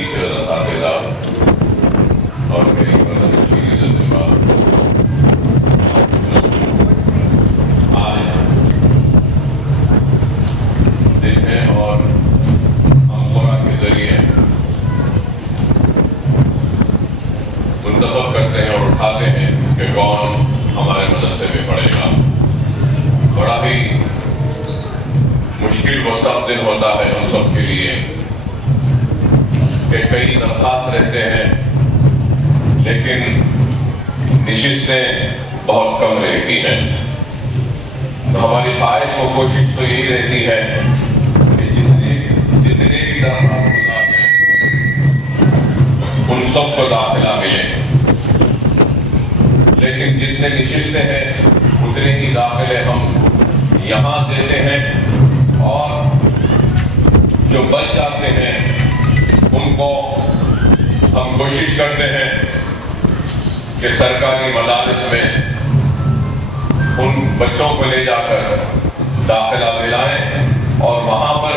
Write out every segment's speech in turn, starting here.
Teacher اساتذہ اور میری مدد آج ذہن اور ہمخورا کے ذریعے منتخب کرتے ہیں اور اٹھاتے ہیں کہ کون ہمارے مدرسے میں پڑھے گا. بڑا ہی مشکل و سخت دن ہوتا ہے ہم سب کے لیے کہ کئی درخواست رہتے ہیں لیکن نشستیں بہت کم رہتی ہیں. تو ہماری خواہش و کوشش تو یہی رہتی ہے کہ جتنے بھی درخواست ہیں ان سب کو داخلہ ملے، لیکن جتنے نشستیں ہیں اتنے ہی داخلے ہم یہاں دیتے ہیں اور جو بچ جاتے ہیں ان کو ہم کوشش کرتے ہیں کہ سرکاری مدارس میں ان بچوں کو لے جا کر داخلہ دلائیں اور وہاں پر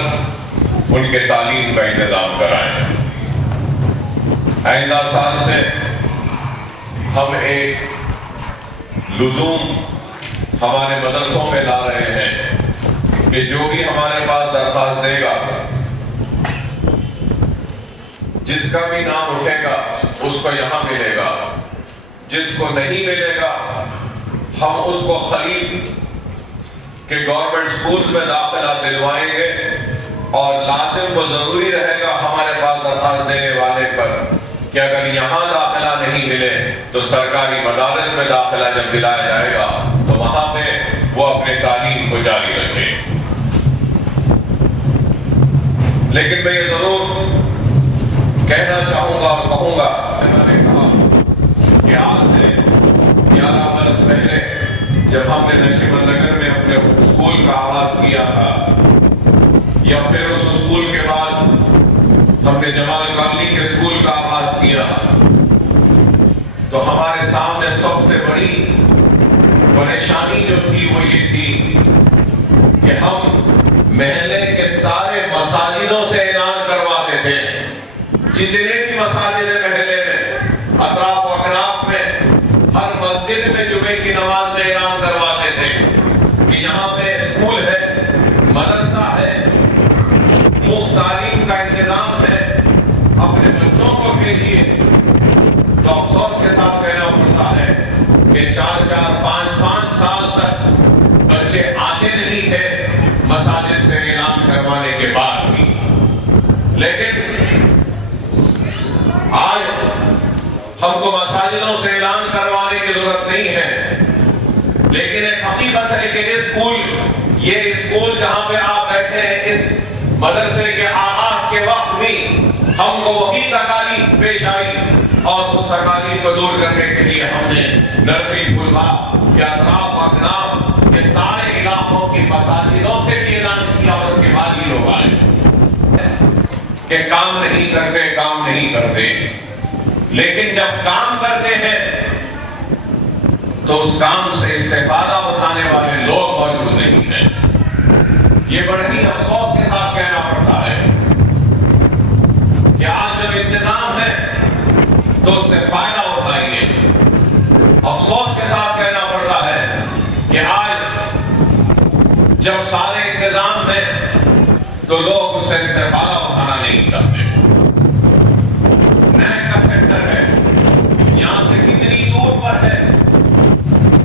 ان کے تعلیم کا انتظام کرائیں. آئندہ سال سے ہم ایک لزوم ہمارے مدرسوں میں لا رہے ہیں کہ جو بھی ہمارے پاس درخواست دے گا، جس کا بھی نام اٹھے گا اس کو یہاں ملے گا، جس کو نہیں ملے گا ہم اس کو خرید کے گورنمنٹ سکولز میں داخلہ دلوائیں گے. اور لازم و ضروری رہے گا ہمارے پاس درخواست دینے والے پر کہ اگر یہاں داخلہ نہیں ملے تو سرکاری مدارس میں داخلہ جب دلایا جائے گا تو وہاں پہ وہ اپنے تعلیم کو جاری رکھے. لیکن میں یہ ضرور کہنا چاہوں گا اور کہوں گا، میں نے کہا کہ آج سے 11 برس پہلے جب ہم نے نشیمن نگر میں اپنے اسکول کا آغاز کیا تھا، یا پھر اس اسکول کے بعد ہم نے جمال کالونی کے اسکول کا آغاز کیا، تو ہمارے سامنے سب سے بڑی پریشانی جو تھی وہ یہ تھی کہ ہم محلے کے سارے مساجدوں سے اعلان کرواتے تھے، جتنے بھی مساجد محلے میں اطراف و اکناف میں ہر مسجد میں جمعے کی نماز میں اعلان کرواتے تھے کہ یہاں پہ اسکول ہے، مدرسہ ہے، مفت تعلیم کا انتظام ہے، اپنے بچوں کو بھیجیے. تو افسوس کے ساتھ کہنا پڑتا ہے کہ 4-4 5-5 سال تک بچے آتے نہیں تھے مساجد سے اعلان کروانے کے بعد بھی. لیکن آج ہم کو مساجدوں سے اعلان کروانے کی ضرورت نہیں ہے، لیکن ایک حقیقت ہے کہ یہ اسکول جہاں پہ آپ بیٹھے ہیں، اس مدرسے کے آغاز کے وقت بھی ہم کو وہی تکالیف پیش آئی اور اس تکالیف کو دور کرنے کے لیے ہم نے نرسری پھولباغ کے اطراف و اکناف کے سارے علاقوں کی مساجدوں سے بھی اعلان کیا. اور اس کے بعد ہی لوگ آئے کہ کام نہیں کرتے، لیکن جب کام کرتے ہیں تو اس کام سے استفادہ اٹھانے والے لوگ موجود نہیں ہیں. یہ بڑے ہی افسوس کے ساتھ کہنا پڑتا ہے کہ آج جب انتظام ہے تو اس سے فائدہ اٹھائیے. افسوس کے ساتھ کہنا پڑتا ہے کہ آج جب سارے انتظام ہیں تو لوگ اس سے استفادہ اٹھانا نہیں چاہتے. نئے کا سینٹر ہے، یہاں سے کتنی دور پر ہے؟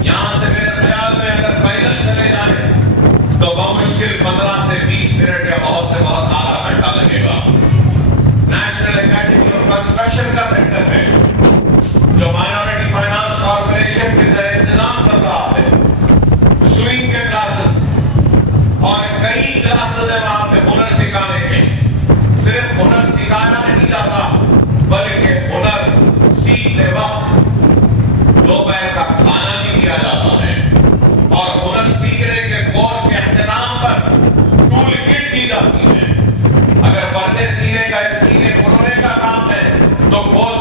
یہاں سے میرے خیال میں اگر پیدل چلے جائیں تو بمشکل 15 سے 20 منٹ یا بہت سے بہت آدھا گھنٹہ لگے گا. نیشنل اکیڈمی آف کنسٹرکشن کا سینٹر ہے جو مائنورٹی فائنانس کارپوریشن کے ذریعے انتظام کر رہا ہے. سوئنگ کے کلاسز اور کئی کلاسز ہیں وہاں پہ ہنر سکھانے کے. صرف ہنر سکھانا نہیں جاتا بلکہ ہنر سیکھتے وقت دوپہر کا کھانا بھی دیا جاتا ہے، اور ہنر سیکھنے کے کورس کے اختتام پر ٹول کٹ دی جاتی ہے. اگر پردے سینے کا یا سینے بننے کا کام ہے تو کورس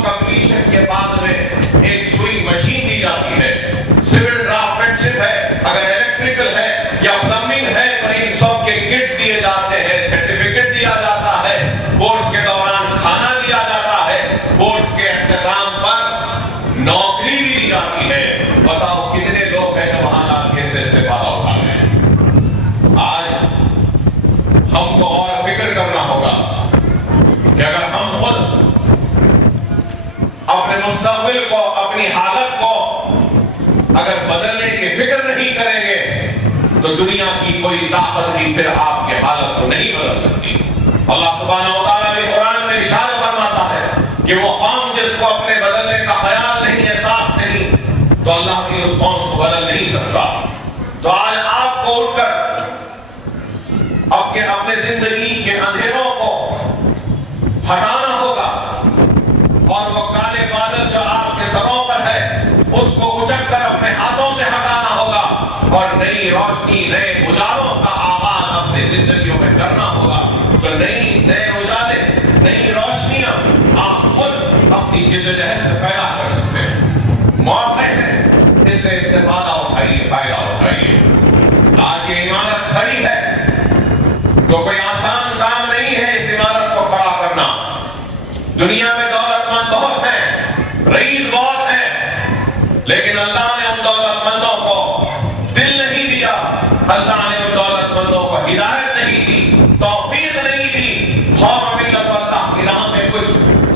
مستقبل کو، اپنی حالت کو اگر بدلنے کی فکر نہیں کریں گے تو دنیا کی کوئی طاقت بھی پھر آپ کے حالت کو نہیں بدل سکتی۔ اللہ سبحانہ و تعالیٰ نے قرآن میں ارشاد فرماتا ہے کہ وہ قوم جس کو اپنے بدلنے کا خیال نہیں، احساس نہیں، تو اللہ کی اس قوم کو بدل نہیں سکتا۔ تو آج آپ کو اٹھ کر اپنے زندگی کے اندھیروں کو ہٹانا ہوگا، اور وہ کالے بادل جو آپ کے سروں پر ہے اس کو اچک کر اپنے ہاتھوں سے ہٹانا ہوگا، اور نئی روشنی، نئے اجالوں کا آغاز اپنے زندگیوں میں کرنا ہوگا۔ تو نئے اجالے، نئی روشنیاں آپ خود اپنی جدوجہد سے پیدا کر سکتے ہیں۔ موقع ہے، اس سے استفادہ اٹھائیے، فائدہ اٹھائیے۔ آج یہ عمارت کھڑی ہے تو کوئی آسان کام نہیں ہے اس عمارت کو کھڑا کرنا۔ دنیا میں دولت مند بہت ہیں، رئیس بہت ہیں، لیکن اللہ نے ان دولت مندوں کو دل نہیں دیا، اللہ نے ان دولت مندوں کو ہدایت نہیں دی، توفیق نہیں دی، اور ملت اللہ کی راہ میں کچھ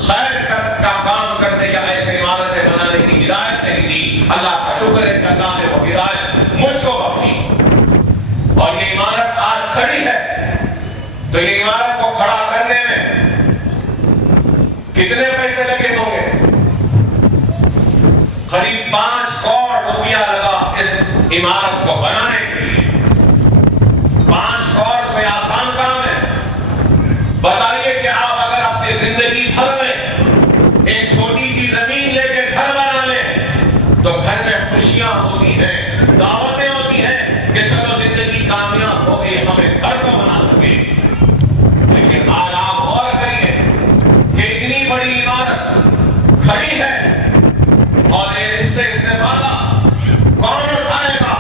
خیر کا کام کرنے یا ایسے عمارتیں بنانے کی ہدایت نہیں دی۔ اللہ کا شکر ہے کہ اللہ نے وہ ہدایت مجھ کو بخشی، اور یہ عمارت آج کھڑی ہے۔ تو یہ عمارت کو کھڑا کرنے میں کتنے پیسے لگے ہوں گے؟ قریب 5 کروڑ روپیہ لگا اس عمارت کو بنانے کے لیے۔ 5 کروڑ کوئی آسان کام ہے؟ بتائیے کہ آپ اگر اپنی زندگی بھر میں ایک چھوٹی سی زمین لے کے گھر بنا لیں تو گھر میں خوشیاں ہوتی ہیں، دعوتیں ہوتی ہیں کہ چلو زندگی کامیاب ہو گئی، ہمیں گھر کو بنا سکے۔ لیکن آج آپ غور کریے کہ اتنی بڑی عمارت کھڑی ہے، اور اس سے استفادہ کون اٹھائے گا؟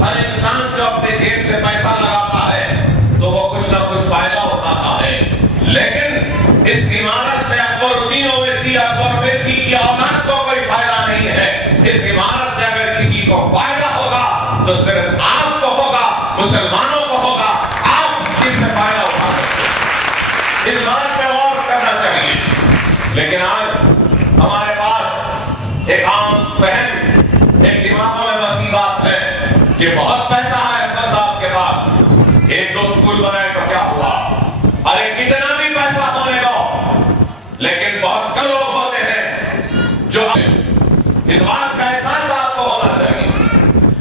ہر انسان جو اپنے جیب سے پیسہ لگاتا ہے تو وہ کچھ نہ کچھ فائدہ اٹھاتا ہے، لیکن اس عمارت سے اکبر الدین اویسی، اکبر اویسی کی اولاد کو کوئی فائدہ نہیں ہے۔ اس عمارت سے اگر کسی کو فائدہ ہوگا تو صرف آپ کو ہوگا، مسلمانوں کو ہوگا۔ آپ اس سے فائدہ اٹھا سکتے ہیں، اس بات پہ غور کرنا چاہیے۔ لیکن آج ہمارے پاس ایک عام فہم، ایک دماغوں میں بسی بات ہے کہ بہت پیسہ ہے بس آپ کے پاس، 1-2 سکول بنائے تو کیا ہوا؟ ارے کتنا بھی پیسہ ہونے دو، لیکن بہت کم لوگ ہوتے ہیں جو اس بات کا احساس آپ کو ہونا چاہیے۔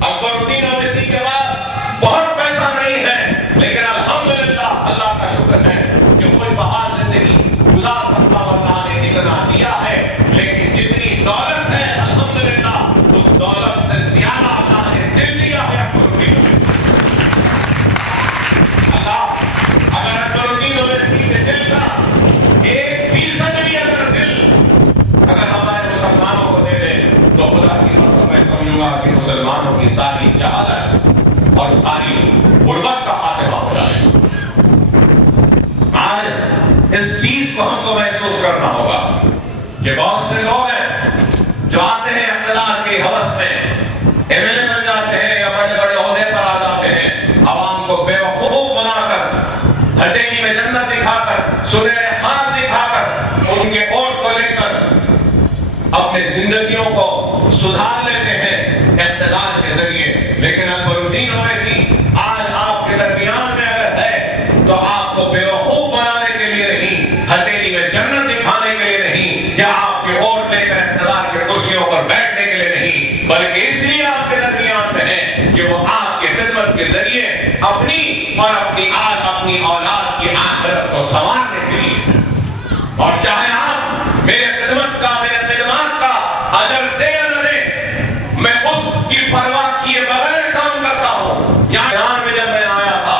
اکبر الدین اویسی کے بعد بہت پیسہ نہیں ہے، لیکن الحمدللہ اللہ کا شکر ہے کہ کوئی بہار زندگی گزار سکتا اللہ نے اتنا دیا ہے، لیکن جتنی دولت ہے الحمدللہ اس دولت سے زیادہ اللہ نے دل دیا ہے اکبر الدین اویسی۔ اللہ اگر اکبر الدین اویسی کے دل کا 1% بھی اگر ہمارے مسلمانوں کو دے دے تو خدا کی قسم میں سمجھوں گا کہ مسلمانوں کی ساری جہالت اور ساری غربت کا خاتمہ ہو جائے۔ آج اس چیز کو ہم کو محسوس کرنا ہوگا کہ بہت سے لوگ ہیں جو آتے ہیں اقتدار کی ہوس میں، MLA بن جاتے ہیں یا بڑے بڑے عہدے پر آ جاتے ہیں، عوام کو بے وقوف بنا کر، ہتھیلی میں جنت دکھا کر، سنہرے ہاتھ دکھا کر، ان کے ووٹ کو لے کر اپنے زندگیوں کو سدھار لیتے ہیں اقتدار کے ذریعے۔ لیکن اکبر الدین اویسی آج آپ کے درمیان میں اگر ہے تو آپ کو بے وقوف بنانے کے لیے نہیں، ہتھیلی میں جنت دکھانے کے لیے نہیں، یا آپ کے ووٹ لے کر اقتدار کے کرسیوں پر بیٹھنے کے لیے نہیں، بلکہ اس لیے آپ کے درمیان میں ہے کہ وہ آپ کی خدمت کے ذریعے اپنی اور اپنی اولاد کی آخرت کو سنوارنے کے لیے۔ اور چاہے آپ میرے خدمت کا، میرے خدمات کا اجر دے یا نہ دے، میں اس کی پرواہ کیے بغیر کام کرتا ہوں۔ یہاں میں جب میں آیا تھا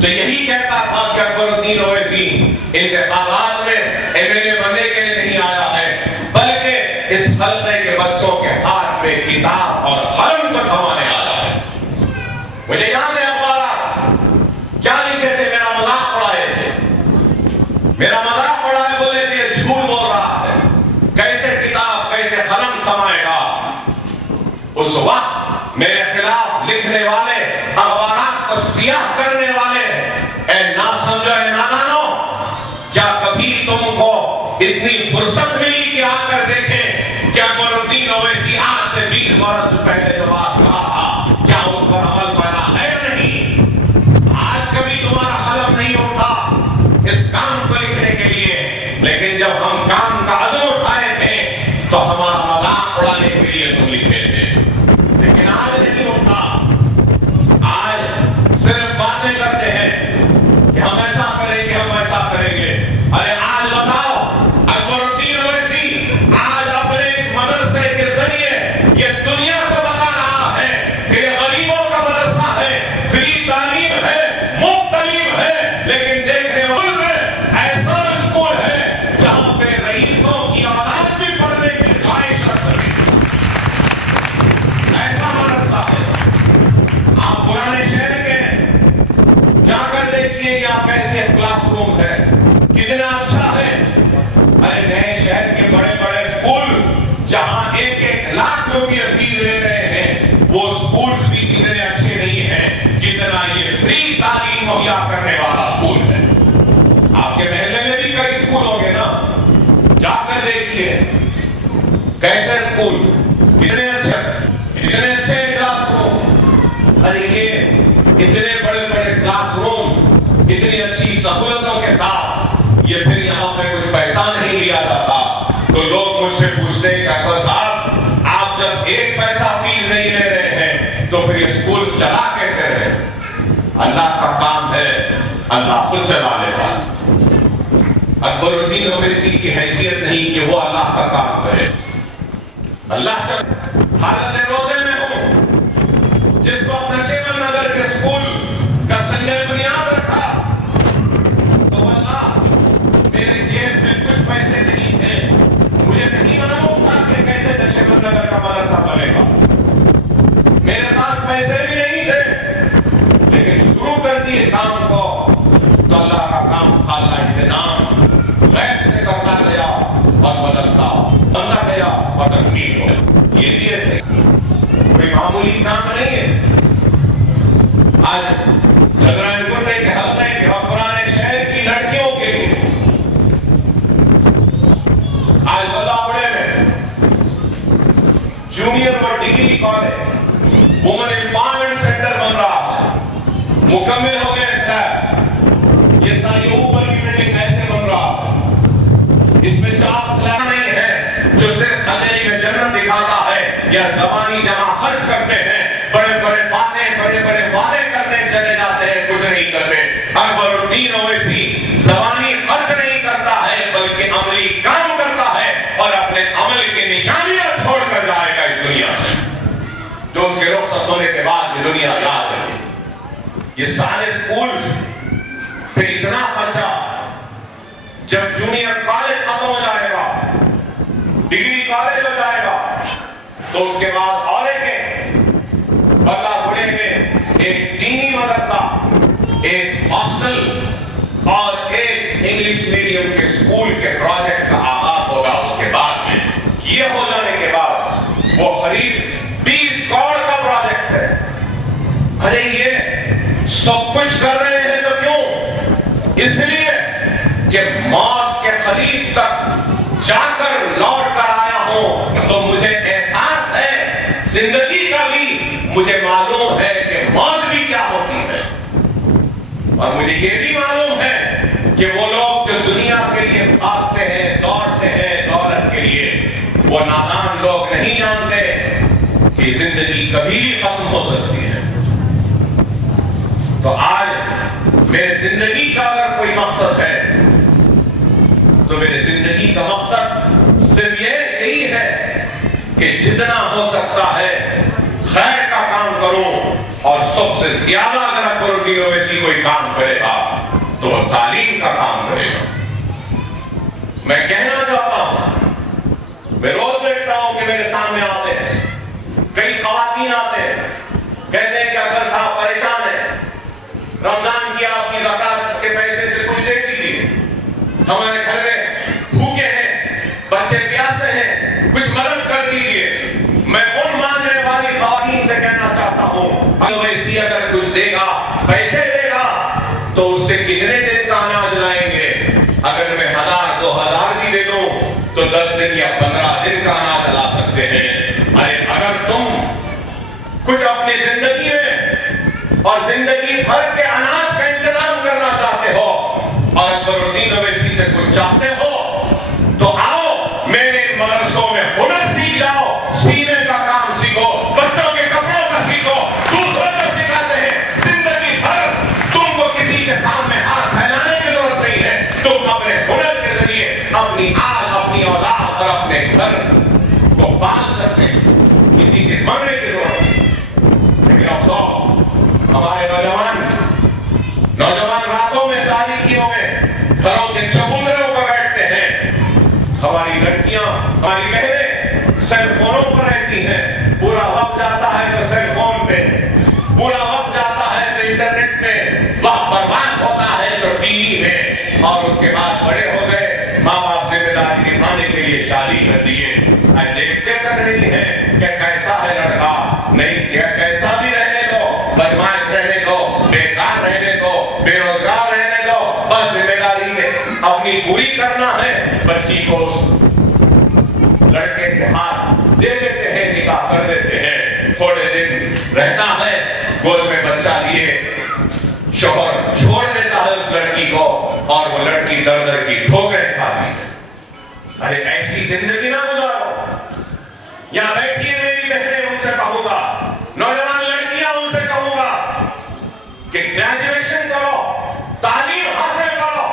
تو یہی کہتا تھا کہ اکبر الدین اویسی انتخابات میں MLA بننے کے لیے نہیں آیا ہے، بلکہ اس حلقے کے بچوں کے ہاتھ میں کتاب اور قلم کو تھمانے آیا ہے۔ مجھے یاد ہے اخبارات کیا لکھے تھے، میرا مذاق اڑائے تھے، میرا مذاق اڑائے، بولے تھے جھوٹ بول رہا ہے، کیسے کتاب کیسے قلم تھمائے گا۔ اس وقت میرے خلاف لکھنے والے، اخبارات کو سیاہ کرنے والے، اے ناسمجھو، اے نادانو، کیا کبھی تم کو اتنی فرصت ملی کہ آ کر دیکھیں کیا اکبرالدین اویسی آج سے 20 برس پہلے جو بات کہا تھا کیا اس پر عمل پیدا ہے نہیں؟ آج کبھی تمہارا قلم نہیں اٹھا اس کام کو لکھنے کے لیے، لیکن جب ہم کام کا عزم اٹھائے تھے تو ہمارا مذاق اڑانے کے لیے تم لکھے تھے، لیکن آج نہیں اٹھا۔ آج صرف باتیں کرتے ہیں کہ ہم ایسا کریں گے، ہم ایسا کریں گے۔ ارے آج بتاؤ، اکبرالدین اویسی آج اپنے اس مدرسے کے ذریعے یہ دنیا کو بتا رہا ہے کہ یہ غریبوں کا مدرسہ ہے، فری تعلیم ہے، مفت تعلیم ہے، لیکن دیکھنے ملک میں ایسا اسکول ہے جہاں پہ رئیسوں کی اولاد بھی پڑھنے کی خواہش رکھ سکے، ایسا مدرسہ ہے۔ آپ پرانے شہر کے جا کر دیکھیے یہاں کیسے کلاس روم ہے، کتنا اچھا ہے۔ ارے نئے شہر کے بڑے بڑے اسکول جہاں 1-1 لاکھ روپیہ فیس لے رہے ہیں، وہ اسکول بھی اتنے اچھے نہیں ہیں جتنا یہ فری تعلیم مہیا کرنے والا اسکول ہے۔ آپ کے محلے میں بھی کئی اسکول ہوں گے نا، جا کر دیکھیے کیسے اسکول، کتنے اچھے کلاس روم۔ ارے یہ اتنے بڑے بڑے کلاس روم اتنی اچھی سہولتوں کے ساتھ، یہ پھر یہاں پہ کچھ پیسہ نہیں لیا جاتا۔ تو لوگ مجھ سے پوچھتے ہیں کہ اکبر صاحب آپ جب 1 پیسہ فیس نہیں لے رہے ہیں تو پھر اسکول چلا کیسے رہے؟ اللہ کا کام ہے، اللہ خود چلا لیتا۔ اکبرالدین اویسی کی حیثیت نہیں کہ وہ اللہ کا کام کرے۔ اللہ کا حالت روزے میں ہوں، جس وقت نشیمن نگر کے اسکول کا سنگ بنیاد رکھا تو اللہ میرے جیب میں کچھ پیسے نہیں تھے، مجھے نہیں معلوم تھا کہ کیسے نشیمن نگر کا مدرسہ بنے گا، میرے پاس پیسے بھی نہیں تھے، لیکن شروع کر دیے کام کو تو اللہ کا کام تھا، اللہ انتظام غیب سے کرتا گیا اور مدرسہ بنتا گیا اور تکمیل ہو گیا۔ یہ بھی ایسے کوئی معمولی کام نہیں ہے۔ آج جگرائن گٹے کے حلقے کے اور پرانے شہر کی لڑکیوں کے لیے آج بلاوڑے میں جونیئر اور degree college women empowerment centre بن رہا ہے، مکمل ہو گیا اسٹیپ۔ یہ ساری اوپر کی بلڈنگ ایسے بن رہا ہے، اس میں 4 سلاب نہیں ہے جو صرف اندھیری میں جنت دکھاتا ہے یا زبانی جہاں خرچ کرتے ہیں، بڑے بڑے باتیں بڑے بڑے وعدے کرتے چلے جاتے ہیں، کچھ نہیں کرتے۔ اکبرالدین اویسی زبانی خرچ نہیں کرتا ہے بلکہ عملی کام کرتا ہے اور اپنے عمل کی نشانیاں چھوڑ کر جائے گا اس دنیا سے، جو اس کے رخصت ہونے کے بعد یہ دنیا یاد رہے۔ یہ سارے اسکول پہ اتنا خرچہ، جب جونیئر کالج ختم ہو جائے گا، ڈگری کالج ہو جائے گا، تو اس کے بعد اور بلا بڑے میں ایک دینی مدرسہ، ایک ہاسٹل اور ایک انگلش میڈیم کے اسکول کے پروجیکٹ کا آغاز ہوگا۔ اس کے بعد میں یہ ہو جانے کے بعد وہ قریب 20 کروڑ کا پروجیکٹ ہے۔ ارے یہ سب کچھ کر رہے ہیں تو کیوں؟ اس لیے کہ موت کے قریب تک جا کر لوٹ کر آیا ہوں تو مجھے احساس ہے زندگی کا بھی، مجھے معلوم ہے کہ موت بھی کیا ہوتی ہے، اور مجھے یہ بھی معلوم ہے کہ وہ لوگ جو دنیا کے لیے بھاگتے ہیں، دوڑتے ہیں دولت کے لیے، وہ نادان لوگ نہیں جانتے کہ زندگی کبھی بھی ختم ہو سکتی ہے۔ تو آج میرے زندگی کا اگر کوئی مقصد ہے تو میرے زندگی کا مقصد صرف یہی ہے کہ جتنا ہو سکتا ہے خیر کا کام کروں، اور سب سے زیادہ اگر اکبرالدین اویسی کوئی کام کرے گا تو وہ تعلیم کا کام کرے گا۔ میں کہنا چاہتا ہوں، میں روز دیکھتا ہوں کہ میرے سامنے آتے ہیں کئی خواتین، آتے ہیں کہتے ہیں کہ اکبر صاحب پریشان ہیں، رمضان کی آپ کی زکات کے پیسے سے کچھ دے دیجیے، ہمارے گھر میں بھوکے ہیں، بچے پیاسے ہیں، کچھ مدد کر دیجیے۔ میں ان ماننے والی خواتین سے کہنا چاہتا ہوں، اویسی اگر کچھ دے گا، پیسے دے گا، تو اس سے کتنے دن کا اناج لائیں گے؟ اگر میں 1000 2000 بھی دے دوں تو 10 دن یا 15 دن کا اناج لا سکتے ہیں. ارے اگر تم کچھ اپنی زندگی میں اور زندگی بھر کے اناج کا انتظام کرنا چاہتے ہو اور اکبر الدین اویسی سے کچھ چاہتے ہو تو آؤ میرے مدرسوں میں ہنر سیکھ جاؤ, سینے کا کام سیکھو, بچوں کے کپڑوں کا سیکھو, دوسروں کو سکھاتے ہیں. زندگی بھر تم کو کسی کے سامنے ہاتھ پھیلانے کی ضرورت نہیں ہے. تم اپنے ہنر کے ذریعے اپنی آل, اپنی اولاد اور اپنے گھر کو پال سکتے ہیں. کسی سے مانگنے کی ضرورت نہیں. لیکن افسوس ہمارے نوجوان راتوں میں تاریکیوں میں گھروں کے چبوتروں پر بیٹھتے ہیں. ہماری لڑکیاں, ہماری بہنیں سیل فونوں پر رہتی ہیں. پورا وقت جاتا ہے تو سیل فون پہ, پورا وقت جاتا ہے تو انٹرنیٹ پہ, وقت برباد ہوتا ہے تو ٹی وی میں. اور اس کے بعد بڑے ہو گئے, ماں باپ ذمہ داری نبھانے کے لیے شادی کر دیے. دیکھتے کر رہی ہیں کہ کیسا ہے لڑکا. نہیں, کیسا بھی رہنے دو, بدماش رہنے دو, بیکار رہنے دو, بے روزگار رہنے دو, بس ذمہ داری اپنی پوری کرنا ہے. بچی کو لڑکے کے ہاتھ دے دیتے ہیں, نکاح کر دیتے ہیں. تھوڑے دن رہتا ہے, گود میں بچہ لیے شوہر چھوڑ دیتا ہے اس لڑکی کو اور وہ لڑکی در در کی ٹھوکریں کھاتی ہے. ارے ایسی زندگی نہ گزارو. یہاں بیٹھی ہے میری بہنیں, ان سے کہوں گا, نوجوان لڑکیاں ان سے کہوں گا کہ گریجویشن کرو, تعلیم حاصل کرو.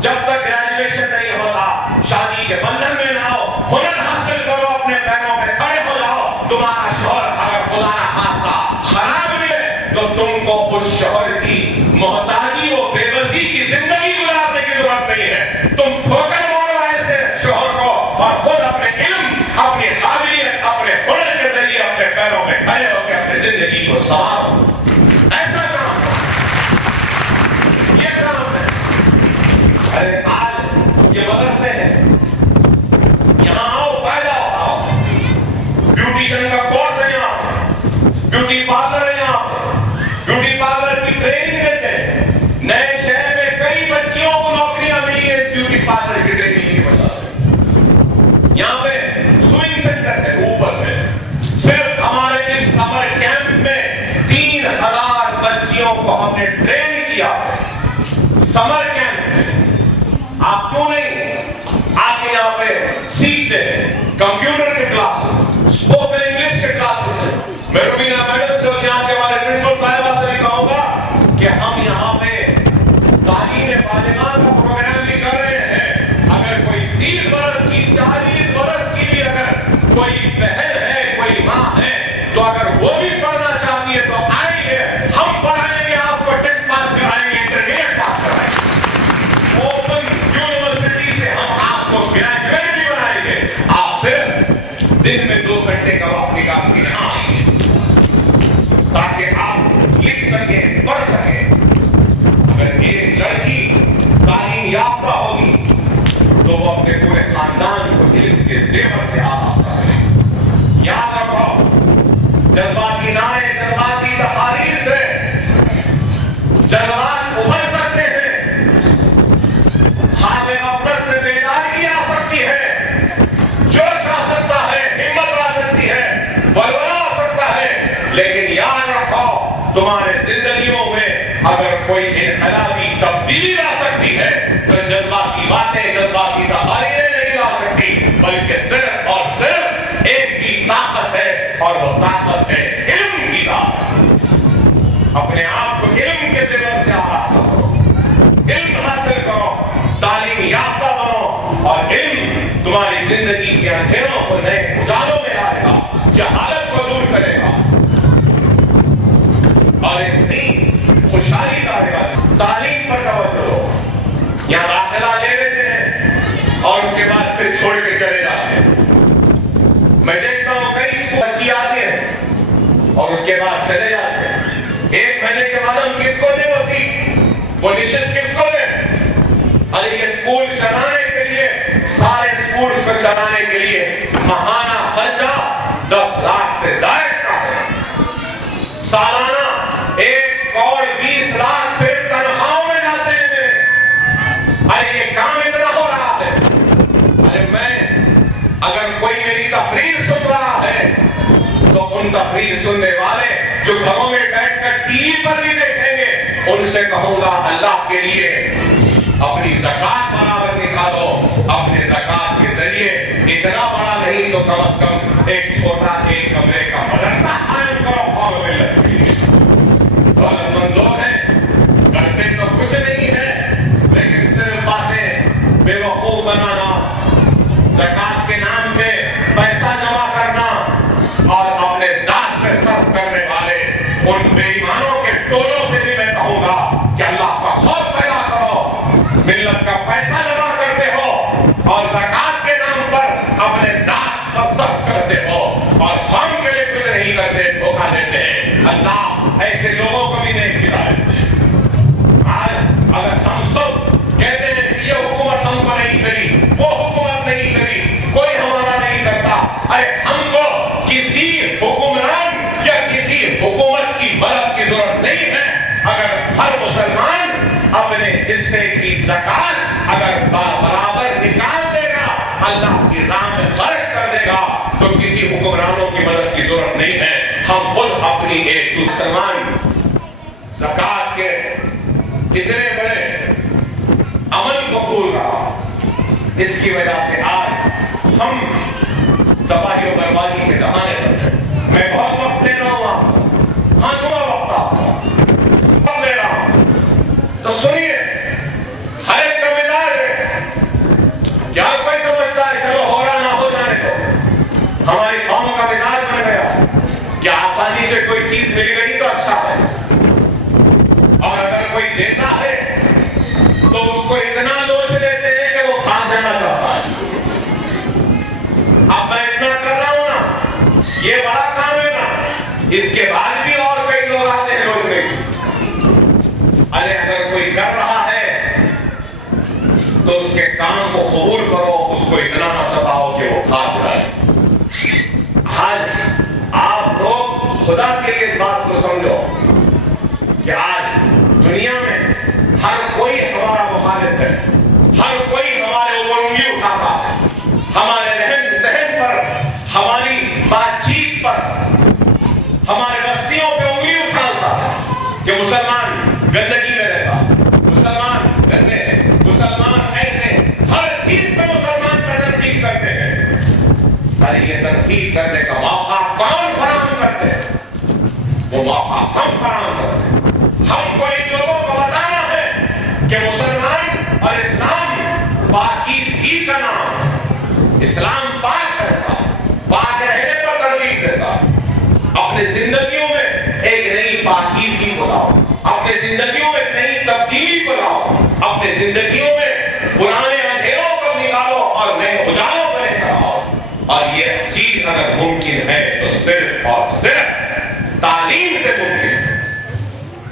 جب تک گریجویشن نہیں ہوتا شادی کے بندھن میں نہ آؤ. ہنر حاصل کرو, اپنے پیروں پہ کھڑے ہو جاؤ. تمہارا شوہر اگر خدا نہ خواستہ خراب بھی ہے تو تم کو اس شوہر کی محتاجی و بے بسی کی زندگی گزارنے کی ضرورت نہیں ہے. تم ٹھوکر مارو ایسے شوہر کو اور خود اپنے علم, اپنی قابلیت, اپنے ہنر کے ذریعے اپنے پیروں پہ کھڑے ہو کے اپنی زندگی کو سنوارو. ایسا کام ہے, یہ کام ہے. ارے آج یہ مدرسے ہیں, یہاں آؤ, پیدا آؤ. بیوٹیشن کا کورس ہے یہاں پہ, بیوٹی پارلر ہے یہاں پہ, بیوٹی پارلر کی ٹریننگ دیتے ہیں. نئے شہر میں کئی بچیوں کو نوکریاں ملی ہیں بیوٹی پارلر کی ٹریننگ کی وجہ سے. یہاں پہ سوئنگ سینٹر ہے اوپر میں. صرف ہمارے اس سمر کیمپ میں 3000 بچیوں کو ہم نے ٹرین کیا. سمر کیمپ میں آپ کیوں نہیں آ کے یہاں پہ سیکھتے ہیں. کمپیوٹر کے کلاس, اسپوکن انگلش کے کلاس ہوتے ہیں. میں روبینہ میڈم سے اور یہاں کے ہمارے پرنسپل صاحبہ سے بھی کہوں گا کہ ہم یہاں پہ تعلیم بالغان کا پروگرام بھی کر رہے ہیں. اگر کوئی 30 برس کی, 40 برس کی بھی اگر کوئی بہن ہے, کوئی ماں ہے, تو اگر وہ بھی پڑھنا چاہتی ہے تو آئیے, ہم پڑھائیں گے آپ کو, 10th پاس کرائیں گے, انٹرمیڈیٹ پاس کرائیں گے. اوپن یونیورسٹی سے ہم آپ کو گریجویٹ بھی بنائیں گے. آپ صرف دن میں 2 گھنٹے کا وقت نکال کے یہاں آئیے تاکہ آپ لکھ سکیں, پڑھ سکیں. اگر ایک لڑکی تعلیم یافتہ ہوگی تو وہ اپنے پورے خاندان کو علم کے زیور سے آراستہ کرے گی. یاد رکھو, جذباتی نعرے, جذباتی تقاریر سے جذبات ابھر سکتے ہیں, حال غفلت سے بیداری آ سکتی ہے, جوش آ سکتا ہے, ہمت آ سکتی ہے, بلوا آ سکتا ہے. لیکن یاد رکھو, تمہارے زندگیوں میں اگر کوئی انقلابی تبدیلی لا سکتی ہے تو جذباتی باتیں, جذباتی تقاریریں نہیں لا سکتی, بلکہ صرف اور صرف ایک کی طاقت ہے اور وہ طاقت ہے علم کی طاقت. اپنے آپ کو علم کے زیور سے آراستہ کرو, علم حاصل کرو, تعلیم یافتہ بنو, اور علم تمہاری زندگی کے اندھیروں کو نئے اجالوں میں لائے گا, جہالت کو دور کرے گا اور ایک نئی خوشحالی لائے گا. تعلیم پر توجہ دو. یہاں داخلہ لے لیتے ہیں اور اس کے بعد پھر چھوڑ کے چلے جاتے ہیں. میں دیکھتا ہوں کئی اسکول بچی آتے ہیں اور اس کے بعد چلے جاتے ہیں. 1 مہینے کے بعد ہم کس کو دیں وسیع, وہ نشست کس کو دیں؟ ارے یہ اسکول چلانے کے لیے, سارے اسکول کو چلانے کے لیے ماہانہ خرچہ 10 لاکھ سے زائد کا ہے. سالانہ 1 کروڑ 20 لاکھ سے تنخواہوں میں جاتے ہیں. ارے یہ کام اتنا ہو رہا ہے. ارے میں اگر کوئی میری تقریر سن رہا ہے تو ان تقریر سننے والے جو گھروں میں بیٹھ کر ٹی وی پر بھی دیکھیں گے ان سے کہوں گا اللہ کے لیے اپنی زکات برابر نکالو، اپنے زکات کے ذریعے اتنا بڑا نہیں تو کم از کم ایک چھوٹا ایک کمرے کا مدرسہ قائم کرو اور ملت کے لیے۔ دولت مند لوگ ہیں، کرتے تو کچھ نہیں ہے، لیکن صرف باتیں بے وقوف بنانا، زکات کے نام پہ پیسہ جمع کرنا اور اپنے ذات پہ صرف کرنے والے ان بے ایمانوں کے ٹولوں سے بھی میں کہوں گا کہ اللہ کا خوف پیدا کرو۔ ملت کا پیسہ جمع کرتے ہو اور زکات کے نام پر اپنے ذات پر صرف کرتے ہو اور قوم کے لیے کچھ نہیں کرتے، دھوکہ دیتے ہیں۔ اللہ ایسے لوگوں کو بھی نہیں ہدایت دے۔ آج اگر ہم سب کہتے ہیں کہ یہ حکومت ہم کو نہیں کری، وہ حکومت نہیں کری، کوئی ہمارا نہیں کرتا، ارے ہم کو کسی حکمران یا کسی حکومت کی مدد کی ضرورت نہیں ہے۔ اگر ہر مسلمان اپنے حصے کی زکات اگر برابر نکال دے گا، اللہ کی راہ میں خرچ کر دے گا، تو کسی حکمرانوں کی مدد کی ضرورت نہیں ہے۔ ہم خود اپنی ایک مسلمان زکات کے اتنے بڑے عمل کو بھول رہا، اس کی وجہ سے آج ہم تباہی و بربادی کے زمانے پر ہیں۔ میں بہت وقت دے رہا ہوں آپ کو، ہاں تھوڑا وقت دے رہا ہوں تو سنیے، ہر ایک کا مزاج ہے، کیا کوئی سمجھتا ہے چلو ہو رہا نہ ہو جانے تو ہماری قوم کا مزاج بن گیا کہ آسانی سے کوئی چیز مل گئی تو اچھا ہے، اور اگر کوئی دیتا ہے تو اس کو اتنا لوچ دیتے ہیں کہ وہ کھا جانا چاہتا ہے۔ اب میں اتنا کر رہا ہوں نا، یہ بڑا کام ہے نا، اس کے بعد بھی اور کئی لوگ آتے ہیں لوچنے کی۔ ارے اگر کوئی کر رہا ہے تو اس کے کام کو قبول کرو، اس کو اتنا نہ ستاؤ کہ وہ کھا جائے۔ آج آپ لوگ خدا کے لیے اس بات کو سمجھو کہ آج دنیا میں ہر کوئی ہمارا مخالف ہے، ہر کوئی ہمارے اوپر انگلی اٹھاتا ہے، ہمارے ذہن پر، ہماری بات چیت پر، ہمارے بستیوں پہ انگلی اٹھاتا ہے کہ مسلمان گندگی میں رہتا، مسلمان گندے ہیں، مسلمان ایسے، ہر چیز پہ مسلمان کا تنقید کرتے ہیں۔ ارے یہ تنقید کرنے کا موقع کون فراہم کرتے ہیں؟ وہ موقع ہم فراہم کرتے ہیں۔ ہم کو ان لوگوں کو بتانا ہے کہ مسلمان اور اسلام پاکیزگی کا نام، اسلام پاک رہتا، پاک رہنے پر ترغیب دیتا۔ اپنے زندگیوں میں ایک نئی پاکیزگی کو لاؤ، اپنے زندگیوں میں نئی تبدیلی کو لاؤ، اپنے زندگیوں میں پرانے اندھیروں کو نکالو اور نئے اجالوں کو لے کر آؤ۔ اور یہ چیز اگر ممکن ہے تو صرف اور صرف تعلیم سے ممکن ہے۔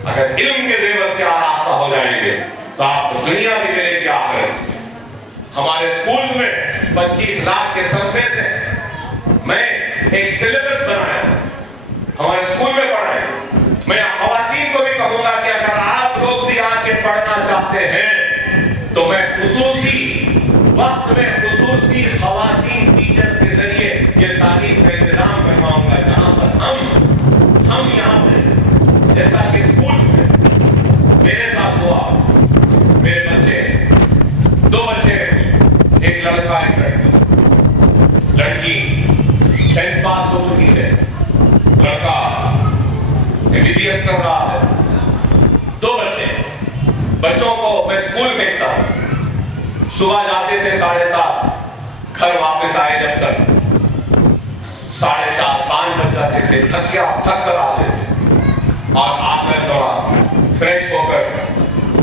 اگر علم کے زیور سے آراستہ ہو جائیں گے تو آپ کو دنیا بھی ملے گی آخرت۔ ہمارے اسکول میں 25 لاکھ کے صرفے سے میں ایک سلیبس بنایا، ہمارے اسکول میں پڑھائے۔ میں خواتین کو بھی کہوں گا کہ اگر آپ لوگ بھی آ کے پڑھنا چاہتے ہیں تو میں خصوصی وقت میں خصوصی خواتین ٹیچرز کے ذریعے یہ تعلیم کا انتظام کرواؤں گا، جہاں پر ہم یہاں پہ جیسا کہ اسکول میں میرے ساتھ ہوا، میرے بچے 2 بچے، ایک لڑکا ایک لڑکی، لڑکی 10th پاس ہو چکی ہے، لڑکا MBBS کر رہا ہے۔ 2 بچے، بچوں کو میں اسکول بھیجتا ہوں، صبح جاتے تھے 7:30، گھر واپس آئے جب تک 4:30 5 بج جاتے تھے، تھک کر آتے تھے، اور آ کر تھوڑا فریش ہو کر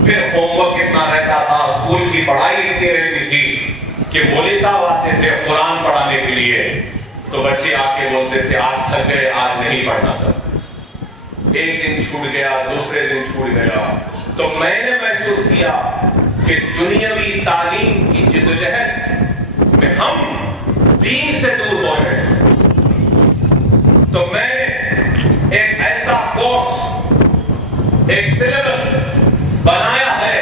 پھر ہوم ورک اتنا رہتا تھا، اسکول کی پڑھائی اتنی رہتی تھی کہ مولوی صاحب آتے تھے قرآن پڑھانے کے لیے، تو بچے آ کے بولتے تھے آج تھک گئے، آج نہیں پڑھنا تھا۔ ایک دن چھوٹ گیا، دوسرے دن چھوٹ گیا، تو میں نے محسوس کیا کہ دنیاوی تعلیم کی جدوجہد میں ہم دین سے دور ہو رہے ہیں۔ تو میں نے ایک ایسا کورس، ایک سلیبس بنایا ہے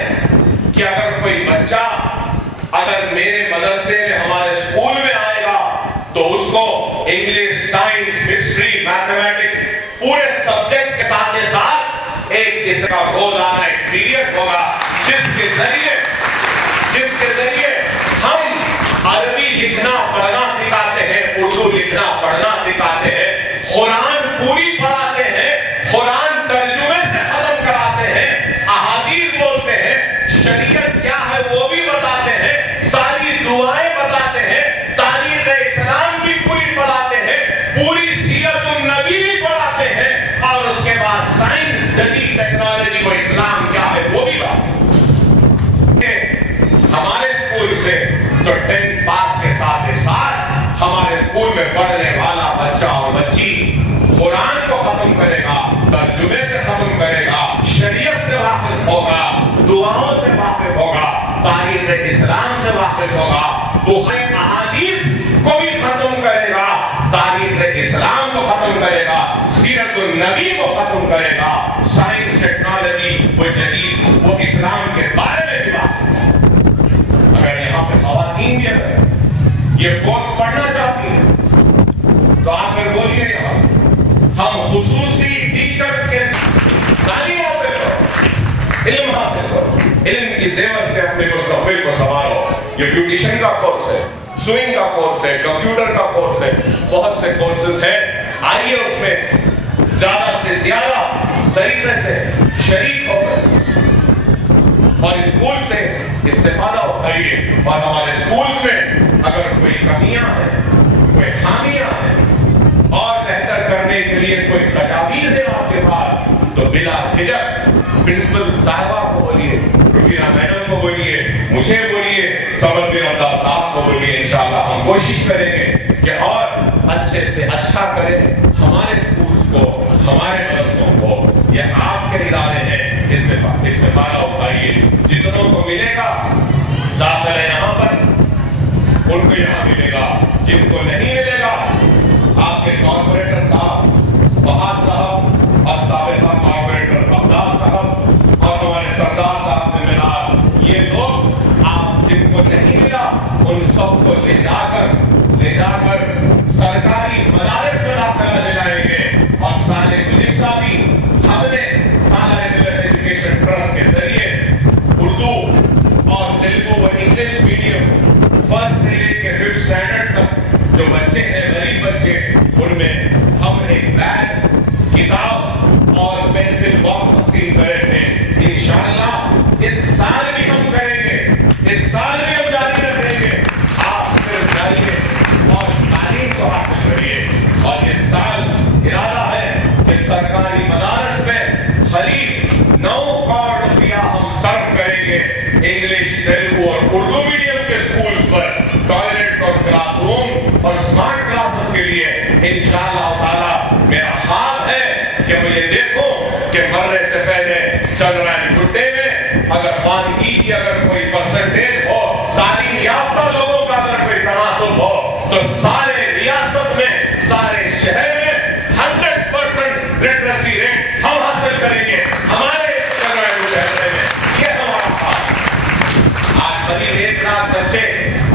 کہ اگر کوئی بچہ اگر میرے مدرسے میں، ہمارے اسکول میں آئے گا ہوگا جس کے ذریعے ہم عربی لکھنا پڑھنا سکھاتے ہیں، اردو لکھنا پڑھنا سکھاتے ہیں، قرآن پوری پڑھاتے ہیں، قرآن ترجمے سے ختم کراتے ہیں، احادیث بولتے ہیں، شریعت کیا ہے وہ بھی بتاتے ہیں، ساری دعائیں بتاتے ہیں، تاریخ اسلام بھی پوری پڑھاتے ہیں، پوری سیرت النبی بھی پڑھاتے ہیں، اور اس کے بعد سائنس، جدید ٹیکنالوجی و اسلام کیا ہے وہ بھی بتاتے ہیں۔ ہمارے اسکول سے تو 10 پاس کے ساتھ ہمارے اسکول میں پڑھنے والا بچہ اور بچی قرآن کو ختم کرے گا، ترجمے سے ختم کرے گا، شریعت سے واقف ہوگا، دعاؤں سے واقف ہوگا، تاریخ اسلام سے واقف ہوگا، بخاری احادیث کو بھی ختم کرے گا، تاریخ اسلام کو ختم کرے گا، سیرت النبی کو ختم کرے گا، سائنس ٹیکنالوجی وہ جدید وہ اسلام کے بارے میں بھی بات کرے گا۔ اگر یہاں پہ خواتین بھی اگر یہ کورس پڑھنا چاہتی ہیں تو آپ میں بولیے گا ہم خصوصی ٹیچرز کے تعلیم حاصل کرو، علم حاصل کرو، علم کی زیور سے اپنے مستقبل کو سنوارو۔ یہ بیوٹیشن کا کورس ہے، سوئنگ کا کورس ہے، کمپیوٹر کا کورس ہے، بہت سے کورسز ہیں، آئیے اس میں زیادہ سے زیادہ طریقے سے شریک ہو کر اور اسکول سے استفادہ اٹھائیے، اور ہمارے اسکول میں اگر کوئی کمیاں ہیں، کوئی خامیاں ہیں اور بہتر کرنے کے لیے کوئی تجاویز ہے آپ کے پاس تو بلا جھجک پرنسپل صاحبہ کو بولیے، ربیہ میڈم کو بولیے، مجھے بولیے، سمر بن عبداللہ صاحب کو بولیے، انشاءاللہ ہم کوشش کریں گے کہ اور اچھے سے اچھا کریں ہمارے اسکولز کو، ہمارے مدرسوں کو۔ یہ آپ کے ادارے ہیں، اس سے فائدہ اٹھائیے، جتنوں کو ملے گا داخلہ یہاں پر ان کو یہاں ملے گا، جن کو نہیں ملے گا آپ کے کارپوریٹر صاحب بہاد صاحب اور سابقہ کارپوریٹر بغداد صاحب اور ہمارے سردار صاحب سے ملاد، یہ لوگ آپ جن کو نہیں ملا ان سب کو لے جا کر سرکاری مدارس میں داخلہ دلائیں گے، اور سال گزشتہ بھی ہم نے سالانہ ایجوکیشن ٹرسٹ کے ذریعے اردو اور تیلگو و انگلش میڈیم فرسٹ سے لے کے 5th اسٹینڈرڈ تک جو بچے ہیں غریب بچے، ان میں ہم ایک بیگ، کتاب اور پینسل باکس تقسیم کرے تھے۔ انشاءاللہ اس سال بھی ہم کریں گے، اس سال بھی ہم جاری رکھیں گے۔ آپ صرف جائیے اور تعلیم کو حاصل کریے، اور اس سال ارادہ ہے کہ سرکاری مدارس میں قریب 9 کروڑ روپیہ ہم صرف کریں گے انگلش، تیلگو اور اردو میڈیم کے اسکولز پر، ٹوائلٹس اور کلاس روم اور اسمارٹ کلاسز کے لیے۔ انشاءاللہ تعالی میرا خواب ہے کہ مجھے دیکھو کہ مرنے سے پہلے چندرائن گٹے میں اگر خواندگی کی اگر کوئی پرسنٹیج ہو، تعلیم یافتہ لوگوں کا اگر کوئی تناسب ہو، تو سارے ریاست میں، سارے شہر میں 100% لٹریسی ریٹ ہم حاصل کریں گے ہمارے چندرائن گٹے میں۔ یہ ہمارا خواب ہے۔ آج قریب 1 لاکھ بچے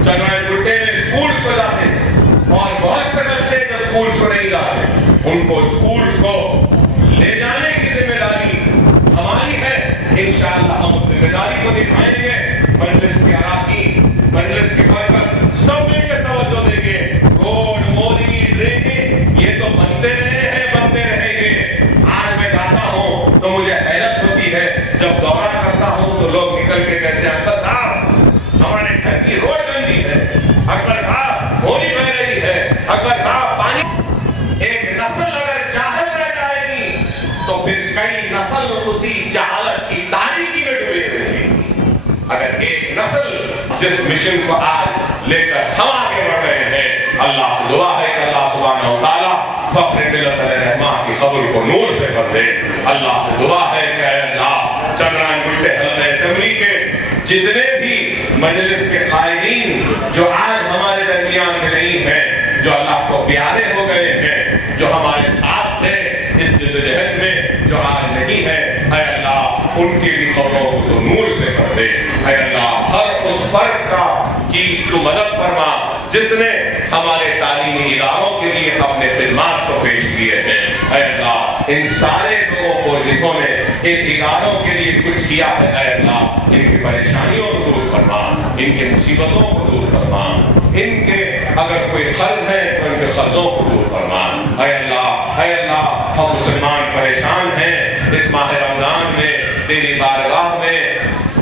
چندرائن گٹے میں اسکولز کو جاتے ہیں، اور بہت سے بچے جو اسکولز کو نہیں جاتے، ان کو اسکولز کو لے جانے کی ذمہ داری ہماری ہے۔ انشاءاللہ ہم اس ذمہ داری کو دکھائیں گے، مجلس کے اراکین، مجلس کے برکت سب مل کے توجہ دیں گے۔ روڈ، موری، ڈرینیں یہ تو بنتے رہے ہیں، بنتے رہیں گے۔ آج میں جاتا ہوں تو مجھے حیرت ہوتی ہے، جب دورہ کرتا ہوں تو لوگ نکل کے کہتے ہیں اکبر صاحب ہمارے گھر کی روڈ گندی ہے، اکبر صاحب موری بہ رہی ہے، اکبر صاحب پانی۔ ایک نسل اگر جاہل رہ جائے گی تو پھر کئی نسل اسی جہالت کی تاریکی میں ڈوبے رہے گی۔ اگر ایک نسل جس مشن کو آج لے کر ہم آگے بڑھ رہے ہیں، اللہ سے دعا ہے کہ اللہ سبحانہ و تعالیٰ فخر ملت الرحمٰن کی قبر کو نور سے بھر دے۔ اللہ سے دعا ہے کہ اے اللہ چندرائن گٹے حلقہ اسمبلی کے جتنے بھی مجلس کے قائدین جو آج ہمارے درمیان میں نہیں ہیں، جو اللہ کو پیارے ہو گئے ہیں، جو ہمارے ساتھ تھے اس جدوجہد میں، جو آج نہیں ہے، اے اللہ ان کی بھی قبروں کو تو نور سے کر دے۔ اے اللہ ہر اس فرد کا کی تو مدد فرما جس نے ہمارے تعلیمی اداروں کے لیے اپنے خدمات کو پیش کیے ہیں۔ اے اللہ ان سارے لوگوں کو جنہوں نے ان اداروں کے لیے کچھ کیا ہے اے اللہ ان کی پریشانیوں کو دور فرما، ان کے مصیبتوں کو دور فرما، ان کے اگر کوئی قرض ہے تو ان کے قرضوں کو دور فرما اے اللہ ہم مسلمان پریشان ہیں اس ماہ رمضان میں تیری بارگاہ میں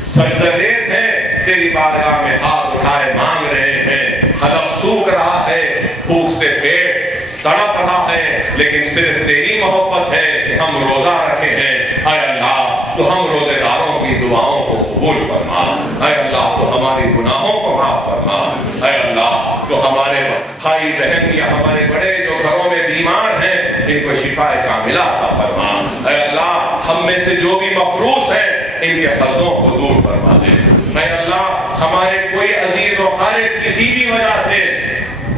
سجدہ ریز ہیں، تیری بارگاہ میں ہاتھ اٹھائے مانگ رہے ہیں، حلق سوکھ رہا ہے، بھوک سے پیٹ تڑپ رہا ہے، لیکن صرف تیری محبت ہے کہ ہم روزہ رکھے ہیں اے اللہ تو ہم روزے داروں کی دعاؤں کو قبول فرما اے اللہ تو ہماری گناہوں کو معاف فرما اے اللہ تو ہمارے بھائی بہن یا ہمارے بڑے جو گھروں میں بیمار ہیں ان کو شفا کاملہ عطا فرما اے اللہ ہم میں سے جو بھی مفروض ہیں ان کے قرضوں کو دور فرما دے اے اللہ ہمارے کوئی عزیز و خالد کسی بھی وجہ سے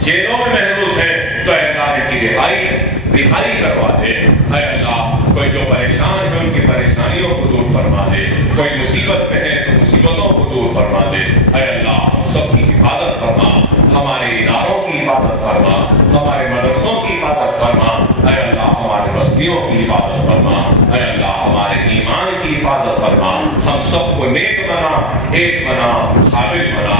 جیلوں میں محروس ہیں تو اے اللہ ان کی رہائی کروا دے اے اللہ کوئی جو پریشان ہے ان کی پریشانیوں کو دور فرما دے، کوئی مصیبت میں ہے تو مصیبتوں کو دور فرما دے اے اللہ سب کی حفاظت فرما، ہمارے اداروں کی حفاظت فرما، ہمارے مدرسوں کی حفاظت فرما اے اللہ ہمارے بستیوں کی حفاظت فرما اے اللہ ہمارے ایمان کی حفاظت فرما، ہم سب کو نیک بنا، ایک بنا، قابل بنا